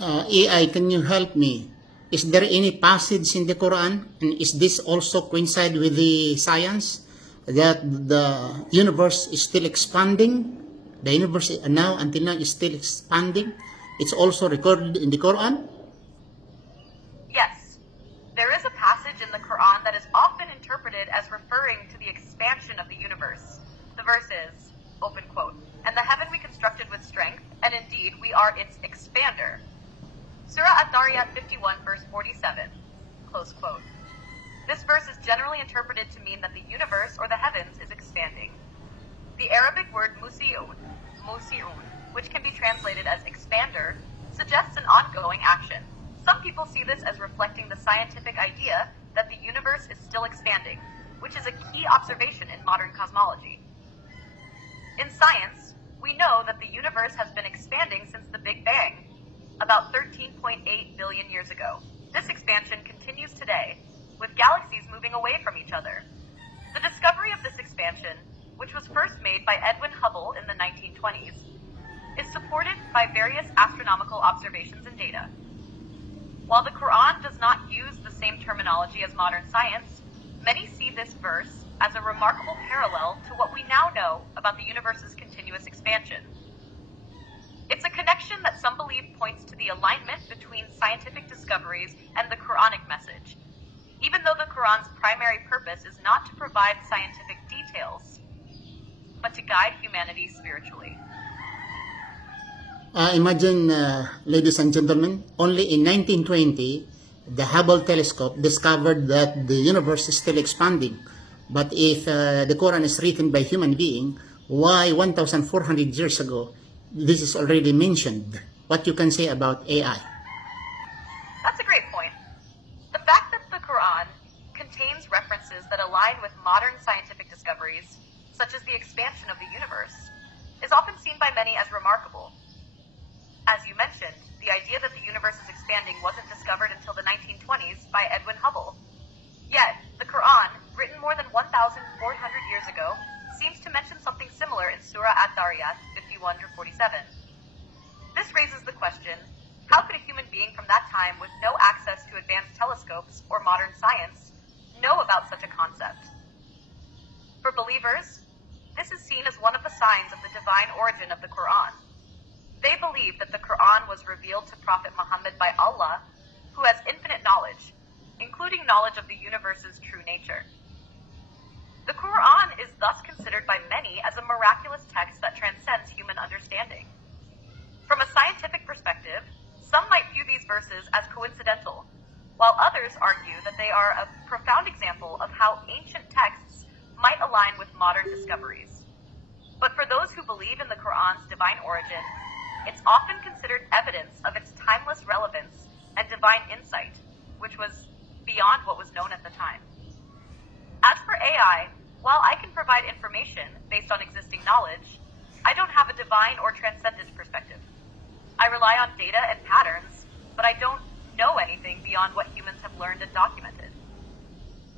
AI, can you help me? Is there any passage in the Quran, and is this also coincide with the science that the universe is still expanding? The universe now until now is still expanding. It's also recorded in the Quran. Yes, there is a passage in the Quran that is often interpreted as referring to the expansion of the universe. The verse is, open quote, "And the heaven we constructed with strength, and indeed we are its expander." Surah At-Dariyat 51 verse 47, close quote. This verse is generally interpreted to mean that the universe or the heavens is expanding. The Arabic word musi'un, which can be translated as expander, suggests an ongoing action. Some people see this as reflecting the scientific idea that the universe is still expanding, which is a key observation in modern cosmology. In science, we know that the universe has been expanding since the Big Bang, about 13.8 billion years ago. This expansion continues today, with galaxies moving away from each other. The discovery of this expansion, which was first made by Edwin Hubble in the 1920s, is supported by various astronomical observations and data. While the Quran does not use the same terminology as modern science, many see this verse as a remarkable parallel to what we now know about the universe's continuous expansion. It's a connection that some believe points to the alignment between scientific discoveries and the Quranic message, even though the Quran's primary purpose is not to provide scientific details, but to guide humanity spiritually. Imagine, ladies and gentlemen, only in 1920, the Hubble telescope discovered that the universe is still expanding. But if the Quran is written by human being, why 1,400 years ago, this is already mentioned? What you can say about AI? That's a great point. The fact that the Quran contains references that align with modern scientific discoveries, such as the expansion of the universe, is often seen by many as remarkable. As you mentioned, the idea that the universe is expanding wasn't discovered until the 1920s by Edwin Hubble. Yet, the Quran, written more than 1,400 years ago, seems to mention something similar in Surah At-Dariyat 51-47. This raises the question, how could a human being from that time with no access to advanced telescopes or modern science know about such a concept? For believers, this is seen as one of the signs of the divine origin of the Quran. They believe that the Quran was revealed to Prophet Muhammad by Allah, who has infinite knowledge, including knowledge of the universe's true nature. The Quran is thus considered by many as a miraculous text that transcends human understanding. From a scientific perspective, some might view these verses as coincidental, while others argue that they are a profound example of how ancient texts might align with modern discoveries. But for those who believe in the Quran's divine origin, it's often considered evidence of its timeless relevance and divine insight, which was beyond what was known at the time. As for AI, while I can provide information based on existing knowledge, I don't have a divine or transcendent perspective. I rely on data and patterns, but I don't know anything beyond what humans have learned and documented.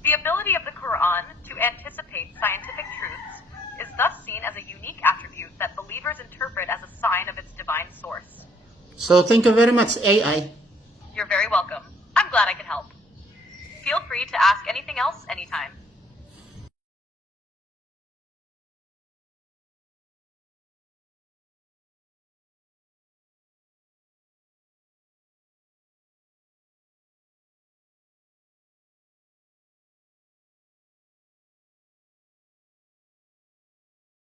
The ability of the Quran to anticipate scientific truths is thus seen as a unique attribute that believers interpret as a sign of its divine source. So thank you very much, AI. You're very welcome. I'm glad I could help. Feel free to ask anything else anytime.